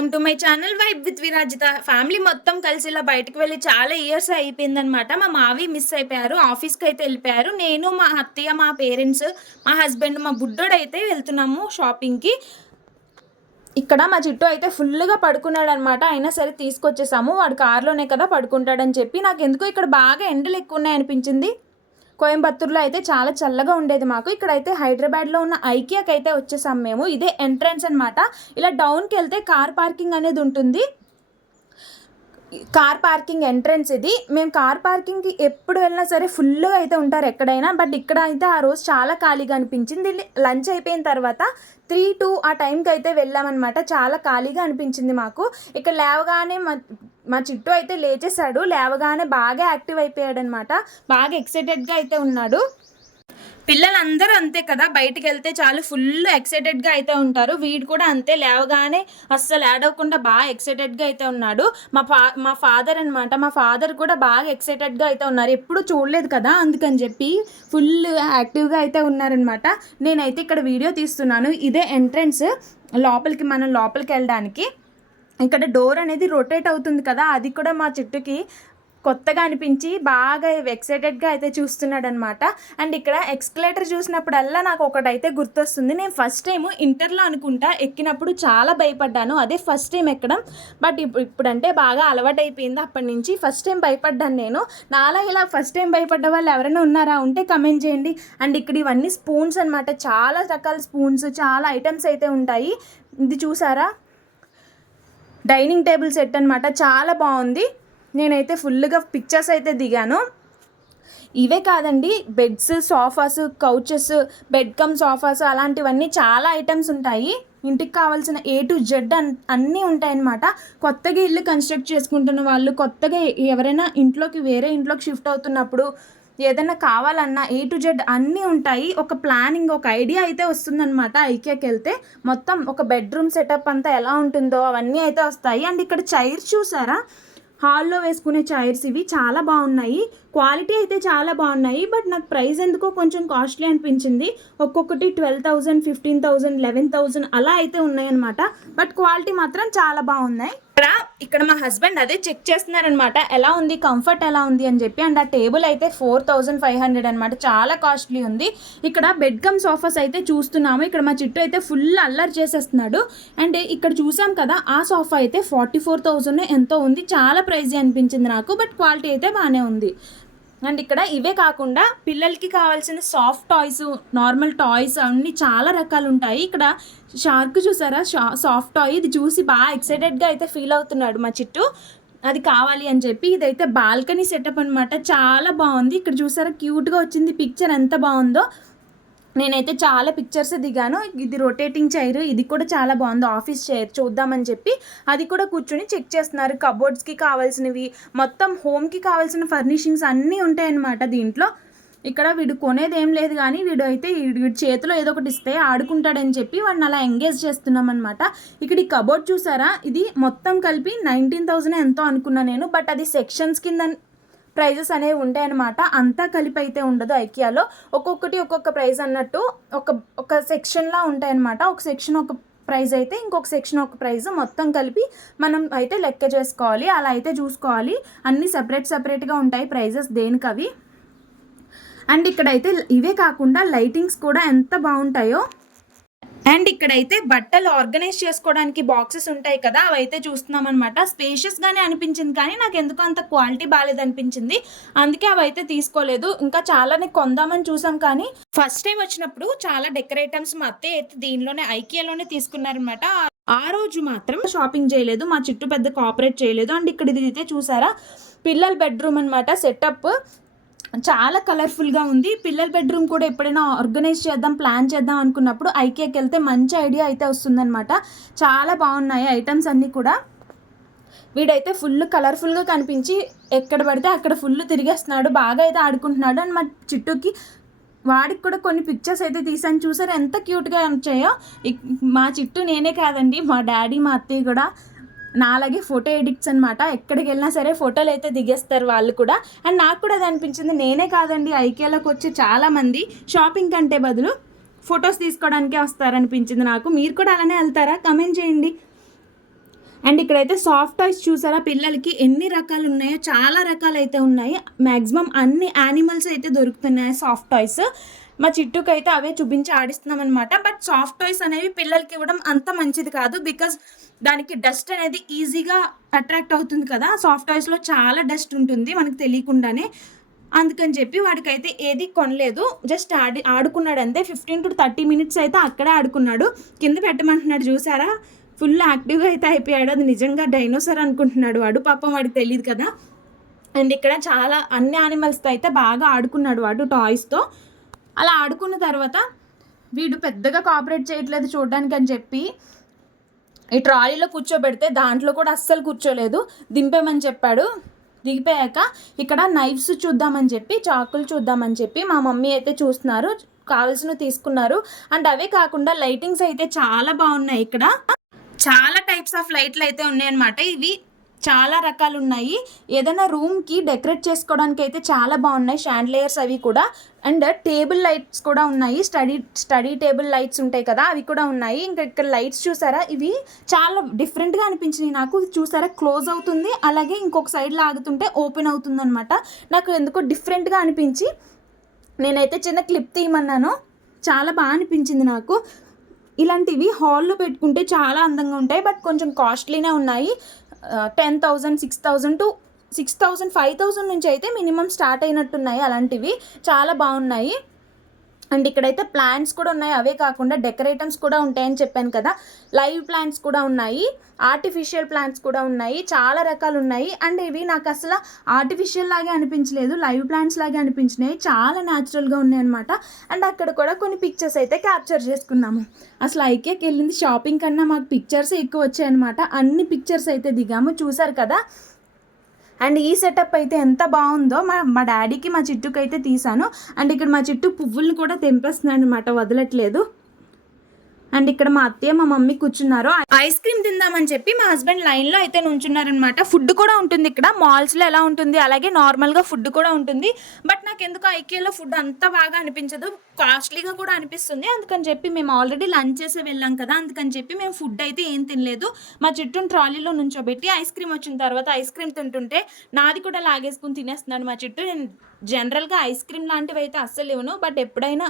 Welcome to my channel vibe with Virajita. Family మొత్తం కలిసి ఇలా బయటకు వెళ్ళి చాలా ఇయర్స్ అయిపోయిందనమాట. మా మావి మిస్ అయిపోయారు, ఆఫీస్కి అయితే వెళ్ళిపోయారు. నేను, మా అత్తయ్య, మా పేరెంట్స్, మా హస్బెండ్, మా బుడ్డోడు అయితే వెళ్తున్నాము షాపింగ్కి. ఇక్కడ మా చిట్టు అయితే ఫుల్గా పడుకున్నాడు అనమాట. అయినా సరే తీసుకొచ్చేసాము. వాడు కారులోనే కదా పడుకుంటాడని చెప్పి. నాకు ఎందుకో ఇక్కడ బాగా ఎండలు ఎక్కువ ఉన్నాయనిపించింది. కోయంబత్తూరులో అయితే చాలా చల్లగా ఉండేది మాకు. ఇక్కడైతే హైదరాబాద్లో ఉన్న ఐకియాకి అయితే వచ్చేసాం మేము. ఇదే ఎంట్రన్స్ అనమాట. ఇలా డౌన్కి వెళ్తే కార్ పార్కింగ్ అనేది ఉంటుంది. కార్ పార్కింగ్ ఎంట్రన్స్ ఇది. మేము కార్ పార్కింగ్కి ఎప్పుడు వెళ్ళినా సరే ఫుల్గా అయితే ఉంటారు ఎక్కడైనా. బట్ ఇక్కడ అయితే ఆ రోజు చాలా ఖాళీగా అనిపించింది. లంచ్ అయిపోయిన తర్వాత 3-2 ఆ టైంకి అయితే వెళ్ళామన్నమాట. చాలా ఖాళీగా అనిపించింది మాకు. ఇక్కడ లేవగానే మా చిట్టు అయితే లేచేశాడు. లేవగానే బాగా యాక్టివ్ అయిపోయాడు అనమాట. బాగా ఎక్సైటెడ్గా అయితే ఉన్నాడు. పిల్లలందరూ అంతే కదా, బయటికి వెళ్తే చాలు ఫుల్ ఎక్సైటెడ్గా అయితే ఉంటారు. వీడు కూడా అంతే, లేవగానే అస్సలు ఏడవకుండా బాగా ఎక్సైటెడ్గా అయితే ఉన్నాడు. మా ఫాదర్ అనమాట. మా ఫాదర్ కూడా బాగా ఎక్సైటెడ్గా అయితే ఉన్నారు. ఎప్పుడు చూడలేదు కదా, అందుకని చెప్పి ఫుల్ యాక్టివ్గా అయితే ఉన్నారనమాట. నేనైతే ఇక్కడ వీడియో తీస్తున్నాను. ఇదే ఎంట్రన్స్ మనం లోపలికి వెళ్ళడానికి. ఇక్కడ డోర్ అనేది రొటేట్ అవుతుంది కదా, అది కూడా మా చిట్టుకి కొత్తగా అనిపించి బాగా ఎక్సైటెడ్గా అయితే చూస్తున్నాడు అనమాట. అండ్ ఇక్కడ ఎక్స్కలేటర్ చూసినప్పుడల్లా నాకు ఒకటైతే గుర్తొస్తుంది. నేను ఫస్ట్ టైం ఇంటర్లో అనుకుంటా ఎక్కినప్పుడు చాలా భయపడ్డాను. అదే ఫస్ట్ టైం ఎక్కడం. బట్ ఇప్పుడంటే బాగా అలవాటు అయిపోయింది. అప్పటి నుంచి ఫస్ట్ టైం భయపడ్డాను నేను. నాలా ఇలా ఫస్ట్ టైం భయపడ్డ వాళ్ళు ఎవరైనా ఉన్నారా ఉంటే కమెంట్ చేయండి. అండ్ ఇక్కడ ఇవన్నీ స్పూన్స్ అనమాట. చాలా రకాల స్పూన్స్, చాలా ఐటమ్స్ అయితే ఉంటాయి. ఇది చూసారా, డైనింగ్ టేబుల్ సెట్ అనమాట. చాలా బాగుంది. నేనైతే ఫుల్గా పిక్చర్స్ అయితే దిగాను. ఇవే కాదండి, beds, sofas, couches, bed come sofas, అలాంటివన్నీ చాలా ఐటమ్స్ ఉంటాయి. ఇంటికి కావాల్సిన A to Z అన్నీ ఉంటాయన్నమాట. కొత్తగా ఇల్లు కన్స్ట్రక్ట్ చేసుకుంటున్న వాళ్ళు, కొత్తగా ఎవరైనా వేరే ఇంట్లోకి షిఫ్ట్ అవుతున్నప్పుడు ఏదైనా కావాలన్నా A to Z అన్నీ ఉంటాయి. ఒక ప్లానింగ్, ఒక ఐడియా అయితే వస్తుందన్నమాట. ఐకియాకి వెళ్తే మొత్తం ఒక బెడ్రూమ్ సెటప్ అంతా ఎలా ఉంటుందో అవన్నీ అయితే వస్తాయి. అండ్ ఇక్కడ చైర్స్ చూసారా, హాల్లో వేసుకునే చైర్స్, ఇవి చాలా బాగున్నాయి. క్వాలిటీ అయితే చాలా బాగున్నాయి. బట్ నాకు ప్రైస్ ఎందుకో కొంచెం కాస్ట్లీ అనిపించింది. ఒక్కొక్కటి 12,000, 15,000, 11,000 అలా అయితే ఉన్నాయన్నమాట. బట్ క్వాలిటీ మాత్రం చాలా బాగున్నాయి. ఇక్కడ మా హస్బెండ్ అదే చెక్ చేస్తున్నారనమాట, ఎలా ఉంది, కంఫర్ట్ ఎలా ఉంది అని చెప్పి. అండ్ ఆ టేబుల్ అయితే 4,500 అనమాట. చాలా కాస్ట్లీ ఉంది. ఇక్కడ బెడ్ కమ్ సోఫాస్ అయితే చూస్తున్నాము. ఇక్కడ మా చిట్టు అయితే ఫుల్ అల్లరి చేసేస్తున్నాడు. అండ్ ఇక్కడ చూసాం కదా, ఆ సోఫా అయితే 44,000 ఎంతో ఉంది. చాలా ప్రైజీ అనిపించింది నాకు. బట్ క్వాలిటీ అయితే బాగానే ఉంది. అండ్ ఇక్కడ ఇవే కాకుండా పిల్లలకి కావాల్సిన సాఫ్ట్ టాయ్స్, నార్మల్ టాయ్స్ అన్నీ చాలా రకాలు ఉంటాయి. ఇక్కడ షార్క్ చూసారా, సాఫ్ట్ టాయ్. ఇది చూసి బాగా ఎక్సైటెడ్గా అయితే ఫీల్ అవుతున్నాడు మా చిట్టు. అది కావాలి అని చెప్పి. ఇదైతే బాల్కనీ సెటప్ అనమాట. చాలా బాగుంది. ఇక్కడ చూసారా, క్యూట్గా వచ్చింది పిక్చర్, ఎంత బాగుందో. నేనైతే చాలా పిక్చర్స్ దిగాను. ఇది రొటేటింగ్ చైర్, ఇది కూడా చాలా బాగుంది. ఆఫీస్ చైర్ చూద్దామని చెప్పి అది కూడా కూర్చొని చెక్ చేస్తున్నారు. కబోర్డ్స్కి కావాల్సినవి, మొత్తం హోమ్కి కావాల్సిన ఫర్నిషింగ్స్ అన్నీ ఉంటాయన్నమాట దీంట్లో. ఇక్కడ వీడు కొనేది ఏం లేదు, కానీ వీడి చేతిలో ఏదో ఒకటి ఇస్తే ఆడుకుంటాడని చెప్పి వాడిని అలా ఎంగేజ్ చేస్తున్నాం అనమాట. ఇక్కడ ఈ కబోర్డ్ చూసారా, ఇది మొత్తం కలిపి 19,000 ఎంతో అనుకున్నా నేను. బట్ అది సెక్షన్స్ కింద ప్రైజెస్ అనేవి ఉంటాయన్నమాట. అంతా కలిపి అయితే ఉండదు ఐకియాలో. ఒక్కొక్కటి ఒక్కొక్క ప్రైస్ అన్నట్టు ఒక సెక్షన్లా ఉంటాయన్నమాట. ఒక సెక్షన్ ఒక ప్రైస్ అయితే ఇంకొక సెక్షన్ ఒక ప్రైస్, మొత్తం కలిపి మనం అయితే లెక్క చేసుకోవాలి. అలా అయితే చూసుకోవాలి. అన్నీ సపరేట్గా ఉంటాయి ప్రైజెస్ దేనికవి. అండ్ ఇక్కడైతే ఇవే కాకుండా లైటింగ్స్ కూడా ఎంత బాగుంటాయో. అండ్ ఇక్కడైతే బట్టలు ఆర్గనైజ్ చేసుకోవడానికి బాక్సెస్ ఉంటాయి కదా, అవైతే చూస్తున్నాం అనమాట. స్పేషియస్గానే అనిపించింది, కానీ నాకు ఎందుకో అంత క్వాలిటీ బాగాలేదు అనిపించింది. అందుకే అవైతే తీసుకోలేదు. ఇంకా చాలానే కొందామని చూసాం, కానీ ఫస్ట్ టైం వచ్చినప్పుడు చాలా డెకరేటివ్స్ మా అత్తయ్య అయితే దీనిలోనే ఐకియాలోనే తీసుకున్నారనమాట. ఆ రోజు మాత్రం షాపింగ్ చేయలేదు, మా చుట్టూ పెద్ద కోఆపరేట్ చేయలేదు. అండ్ ఇక్కడ ఇది అయితే చూసారా, పిల్లల బెడ్రూమ్ అనమాట. సెటప్ చాలా కలర్ఫుల్గా ఉంది. పిల్లల బెడ్రూమ్ కూడా ఎప్పుడైనా ఆర్గనైజ్ చేద్దాం, ప్లాన్ చేద్దాం అనుకున్నప్పుడు ఐకియాకి వెళ్తే మంచి ఐడియా అయితే వస్తుందన్నమాట. చాలా బాగున్నాయి ఐటమ్స్ అన్నీ కూడా. వీడైతే ఫుల్ కలర్ఫుల్గా కనిపించి ఎక్కడ పడితే అక్కడ ఫుల్ తిరిగేస్తున్నాడు, బాగా అయితే ఆడుకుంటున్నాడు. అండ్ మా చిట్టుకి వాడికి కూడా కొన్ని పిక్చర్స్ అయితే తీసాను. చూసారు ఎంత క్యూట్గా వచ్చాయో. మా చిట్టు నేనే కాదండి, మా డాడీ, మా అత్తయ్య కూడా నాలాగే ఫోటో ఎడిట్స్ అనమాట. ఎక్కడికి వెళ్ళినా సరే ఫోటోలు అయితే దిగేస్తారు వాళ్ళు కూడా. అండ్ నాకు కూడా అది అనిపించింది, నేనే కాదండి, ఐకియాలోకి వచ్చే చాలామంది షాపింగ్ కంటే బదులు ఫొటోస్ తీసుకోవడానికే వస్తారనిపించింది నాకు. మీరు కూడా అలానే వెళ్తారా? కమెంట్ చేయండి. అండ్ ఇక్కడైతే సాఫ్ట్ టాయ్స్ చూసారా, పిల్లలకి ఎన్ని రకాలు ఉన్నాయో, చాలా రకాలు అయితే ఉన్నాయి. మ్యాక్సిమం అన్ని యానిమల్స్ అయితే దొరుకుతున్నాయి సాఫ్ట్ టాయ్స్. మా చిట్టుకు అయితే అవే చూపించి ఆడిస్తున్నాం అనమాట. బట్ సాఫ్ట్ టాయ్స్ అనేవి పిల్లలకి ఇవ్వడం అంత మంచిది కాదు, బికాజ్ దానికి డస్ట్ అనేది ఈజీగా అట్రాక్ట్ అవుతుంది కదా. సాఫ్ట్ టాయ్స్లో చాలా డస్ట్ ఉంటుంది మనకు తెలియకుండానే. అందుకని చెప్పి వాడికైతే ఏది కొనలేదు, జస్ట్ ఆడుకున్నాడు అంతే. 15 to 30 minutes అయితే అక్కడే ఆడుకున్నాడు. కింద పెట్టమంటున్నాడు చూసారా, ఫుల్ యాక్టివ్గా అయితే అయిపోయాడు. అది నిజంగా డైనోసార్ అనుకుంటున్నాడు వాడు, పాపం వాడికి తెలియదు కదా. అండ్ ఇక్కడ చాలా అన్ని యానిమల్స్తో అయితే బాగా ఆడుకున్నాడు వాడు టాయ్స్తో. అలా ఆడుకున్న తర్వాత వీడు పెద్దగా కోఆపరేట్ చేయట్లేదు చూడడానికి అని చెప్పి ఈ ట్రాలీలో కూర్చోబెడితే దాంట్లో కూడా అస్సలు కూర్చోలేదు, దింపేమని చెప్పాడు. దిగిపోయాక ఇక్కడ నైఫ్స్ చూద్దామని చెప్పి, చాకులు చూద్దామని చెప్పి మా మమ్మీ అయితే చూస్తున్నారు, కావాల్సినవి తీసుకున్నారు. అండ్ అవే కాకుండా లైటింగ్స్ అయితే చాలా బాగున్నాయి. ఇక్కడ చాలా టైప్స్ ఆఫ్ లైట్లు అయితే ఉన్నాయన్నమాట. ఇవి చాలా రకాలు ఉన్నాయి. ఏదైనా రూమ్కి డెకరేట్ చేసుకోవడానికి అయితే చాలా బాగున్నాయి షాండ్లియర్స్ అవి కూడా. అండ్ టేబుల్ లైట్స్ కూడా ఉన్నాయి, స్టడీ టేబుల్ లైట్స్ ఉంటాయి కదా, అవి కూడా ఉన్నాయి. ఇంకా ఇక్కడ లైట్స్ చూసారా, ఇవి చాలా డిఫరెంట్గా అనిపించినాయి నాకు. చూసారా, క్లోజ్ అవుతుంది, అలాగే ఇంకొక సైడ్ లాగుతుంటే ఓపెన్ అవుతుంది అనమాట. నాకు ఎందుకో డిఫరెంట్గా అనిపించి నేనైతే చిన్న క్లిప్ తీయమన్నాను, చాలా బాగా అనిపించింది నాకు. ఇలాంటివి హాల్లో పెట్టుకుంటే చాలా అందంగా ఉంటాయి, బట్ కొంచెం కాస్ట్లీనే ఉన్నాయి. 10,000, 6,000 to 6,000, 5,000 నుంచి అయితే మినిమం స్టార్ట్ అయినట్టున్నాయి. అలాంటివి చాలా బాగున్నాయి. అండ్ ఇక్కడైతే ప్లాంట్స్ కూడా ఉన్నాయి, అవే కాకుండా డెకరేటమ్స్ కూడా ఉంటాయని చెప్పాను కదా. లైవ్ ప్లాంట్స్ కూడా ఉన్నాయి, ఆర్టిఫిషియల్ ప్లాంట్స్ కూడా ఉన్నాయి, చాలా రకాలు ఉన్నాయి. అండ్ ఇవి నాకు అసలు ఆర్టిఫిషియల్ లాగే అనిపించలేదు, లైవ్ ప్లాంట్స్ లాగే అనిపించినాయి, చాలా న్యాచురల్గా ఉన్నాయి అనమాట. అండ్ అక్కడ కూడా కొన్ని పిక్చర్స్ అయితే క్యాప్చర్ చేసుకున్నాము. అసలు ఐకేకి వెళ్ళింది షాపింగ్ కన్నా మాకు పిక్చర్స్ ఎక్కువ వచ్చాయన్నమాట. అన్ని పిక్చర్స్ అయితే దిగాము, చూసారు కదా. అండ్ ఈ సెటప్ అయితే ఎంత బాగుందో, మా డాడీకి మా చిట్టుకు అయితే తీసాను. అండ్ ఇక్కడ మా చిట్టు పువ్వులను కూడా తెంపేస్తున్నాడు అనమాట, వదలట్లేదు. అండ్ ఇక్కడ మా అత్తయ్య మా మమ్మీ కూర్చున్నారు, ఐస్ క్రీమ్ తిందామని చెప్పి మా హస్బెండ్ లైన్లో అయితే నుంచున్నారనమాట. ఫుడ్ కూడా ఉంటుంది ఇక్కడ, మాల్స్లో ఎలా ఉంటుంది అలాగే నార్మల్గా ఫుడ్ కూడా ఉంటుంది. బట్ నాకు ఎందుకు ఐకేలో ఫుడ్ అంత బాగా అనిపించదు, కాస్ట్లీగా కూడా అనిపిస్తుంది. అందుకని చెప్పి మేము ఆల్రెడీ లంచ్ చేసి వెళ్ళాం కదా, అందుకని చెప్పి మేము ఫుడ్ అయితే ఏం తినలేదు. మా చుట్టూ ట్రాలీలో నుంచోబెట్టి ఐస్ క్రీమ్ వచ్చిన తర్వాత ఐస్ క్రీమ్ తింటుంటే నాది కూడా లాగేసుకుని తినేస్తున్నాడు మా చుట్టూ. నేను జనరల్గా ఐస్ క్రీమ్ లాంటివి అయితే అస్సలు ఇవ్వను, బట్ ఎప్పుడైనా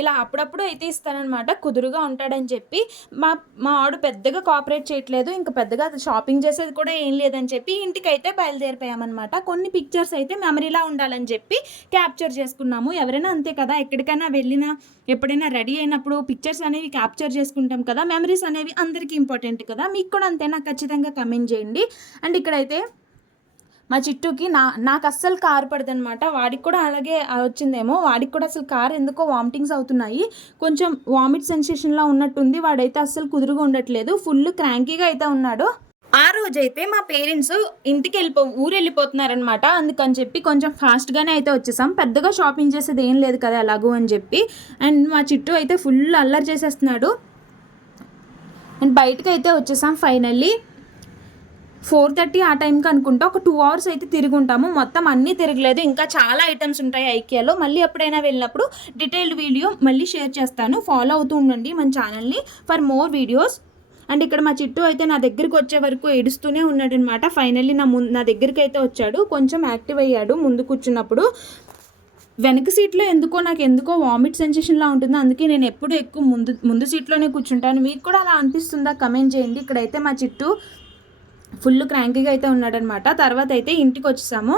ఇలా అప్పుడప్పుడు అయితే ఇస్తానన్నమాట, కుదురుగా ఉంటాడని చెప్పి. మా ఆడు పెద్దగా కోఆపరేట్ చేయట్లేదు, ఇంకా పెద్దగా షాపింగ్ చేసేది కూడా ఏం లేదని చెప్పి ఇంటికైతే బయలుదేరిపోయామన్నమాట. కొన్ని పిక్చర్స్ అయితే మెమరీలా ఉండాలని చెప్పి క్యాప్చర్ చేసుకున్నాము. ఎవరైనా అంతే కదా, ఎక్కడికైనా వెళ్ళినా ఎప్పుడైనా రెడీ అయినప్పుడు పిక్చర్స్ అనేవి క్యాప్చర్ చేసుకుంటాం కదా. మెమరీస్ అనేవి అందరికీ ఇంపార్టెంట్ కదా, మీకు కూడా అంతేనా? ఖచ్చితంగా కమెంట్ చేయండి. అండ్ ఇక్కడైతే మా చిట్టుకి నాకు అస్సలు కారు పడదనమాట, వాడికి కూడా అలాగే వచ్చిందేమో. వాడికి కూడా అసలు కారు ఎందుకో వామిటింగ్స్ అవుతున్నాయి, కొంచెం వామిట్ సెన్సేషన్లో ఉన్నట్టుంది. వాడైతే అస్సలు కుదురుగా ఉండట్లేదు, ఫుల్ క్రాంకీగా అయితే ఉన్నాడు. ఆ రోజైతే మా పేరెంట్స్ ఇంటికి ఊరు వెళ్ళిపోతున్నారనమాట. అందుకని చెప్పి కొంచెం ఫాస్ట్గానే అయితే వచ్చేసాం, పెద్దగా షాపింగ్ చేసేది ఏం లేదు కదా ఎలాగో అని చెప్పి. అండ్ మా చిట్టు అయితే ఫుల్ అల్లరి చేసేస్తున్నాడు. అండ్ బయటకు అయితే వచ్చేసాం ఫైనల్లీ. 4:30 ఆ టైంకి అనుకుంటా, ఒక 2 hours అయితే తిరిగి ఉంటాము. మొత్తం అన్నీ తిరగలేదు, ఇంకా చాలా ఐటమ్స్ ఉంటాయి ఐకియాలో. మళ్ళీ ఎప్పుడైనా వెళ్ళినప్పుడు డీటెయిల్డ్ వీడియో మళ్ళీ షేర్ చేస్తాను, ఫాలో అవుతూ ఉండండి మన ఛానల్ని ఫర్ మోర్ వీడియోస్. అండ్ ఇక్కడ మా చిట్టు అయితే నా దగ్గరికి వచ్చే వరకు ఏడుస్తూనే ఉన్నాడు అనమాట. ఫైనల్లీ నా దగ్గరికి అయితే వచ్చాడు, కొంచెం యాక్టివ్ అయ్యాడు. ముందు కూర్చున్నప్పుడు వెనక సీట్లో నాకు ఎందుకో వామిట్ సెన్సేషన్లా ఉంటుంది, అందుకే నేను ఎప్పుడు ఎక్కువ ముందు సీట్లోనే కూర్చుంటాను. మీకు కూడా అలా అనిపిస్తుందా? కమెంట్ చేయండి. ఇక్కడైతే మా చిట్టు ఫుల్ క్రాంకీగా అయితే ఉన్నాడనమాట. తర్వాత అయితే ఇంటికి వచ్చేసాము.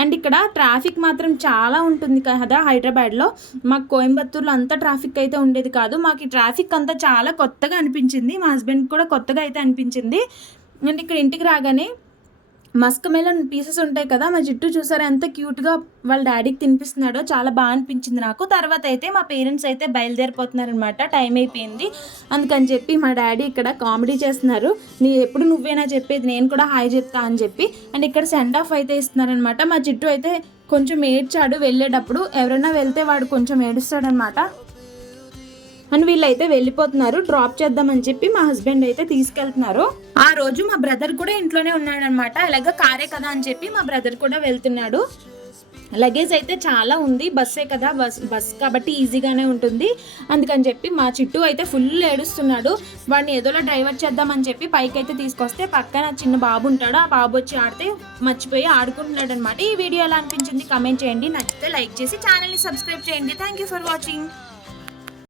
అండ్ ఇక్కడ ట్రాఫిక్ మాత్రం చాలా ఉంటుంది కదా హైదరాబాద్లో. మాకు కోయంబత్తూర్లో అంత ట్రాఫిక్ అయితే ఉండేది కాదు. మాకు ఈ ట్రాఫిక్ అంతా చాలా కొత్తగా అనిపించింది, మా హస్బెండ్కి కూడా కొత్తగా అయితే అనిపించింది. అండ్ ఇక్కడ ఇంటికి రాగానే మస్క్ మెలన్ పీసెస్ ఉంటాయి కదా, మా చుట్టూ చూసారా ఎంత క్యూట్గా వాళ్ళ డాడీకి తినిపిస్తున్నాడో, చాలా బాగా అనిపించింది నాకు. తర్వాత అయితే మా పేరెంట్స్ అయితే బయలుదేరిపోతున్నారనమాట, టైం అయిపోయింది. అందుకని చెప్పి మా డాడీ ఇక్కడ కామెడీ చేస్తున్నారు, ఎప్పుడు నువ్వేనా చెప్పేది, నేను కూడా హాయ్ చెప్తా అని చెప్పి. అండ్ ఇక్కడ సెండ్ ఆఫ్ అయితే ఇస్తున్నారనమాట. మా చుట్టూ అయితే కొంచెం ఏడ్చాడు వెళ్ళేటప్పుడు, ఎవరైనా వెళ్తే వాడు కొంచెం ఏడుస్తాడనమాట. అండ్ వీళ్ళైతే వెళ్ళిపోతున్నారు, డ్రాప్ చేద్దామని చెప్పి మా హస్బెండ్ అయితే తీసుకెళ్తున్నారు. ఆ రోజు మా బ్రదర్ కూడా ఇంట్లోనే ఉన్నాడు అనమాట, అలాగే కారే కదా అని చెప్పి మా బ్రదర్ కూడా వెళ్తున్నాడు. లగేజ్ అయితే చాలా ఉంది, బస్సే కదా, బస్ కాబట్టి ఈజీగానే ఉంటుంది. అందుకని చెప్పి మా చిట్టు అయితే ఫుల్ ఏడుస్తున్నాడు. వాడిని ఏదోలా డ్రైవర్ చేద్దామని చెప్పి పైకి అయితే తీసుకొస్తే పక్కన చిన్న బాబు ఉంటాడు, ఆ బాబు వచ్చి ఆడితే మర్చిపోయి ఆడుకుంటున్నాడు అనమాట. ఈ వీడియో ఎలా అనిపించింది కమెంట్ చేయండి, నచ్చితే లైక్ చేసి ఛానల్ని సబ్స్క్రైబ్ చేయండి. Thank you for watching.